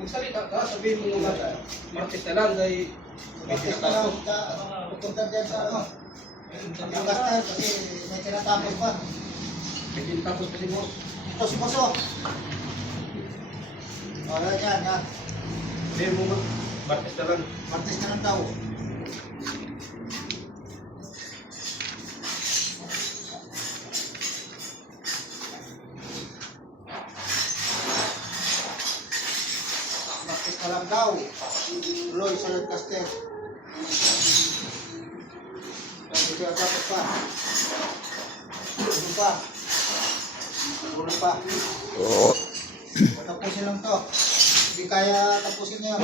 Magsalita ka, sabihin mo muna Martes na lang dahil Martes na lang, pupunta dyan sa ano. Ang gastar kasi may tinatapos pa. may tinatapos kasi mo. Ito si Boso. Wala dyan ha. Sabihin mo Martes na lang. Martes na lang daw. Martes na lang daw. Loy sa Lancaster. Hindi siya tapos pa. Ano pa? Ano pa? Tapusin lang to. Hindi kaya tapusin niya.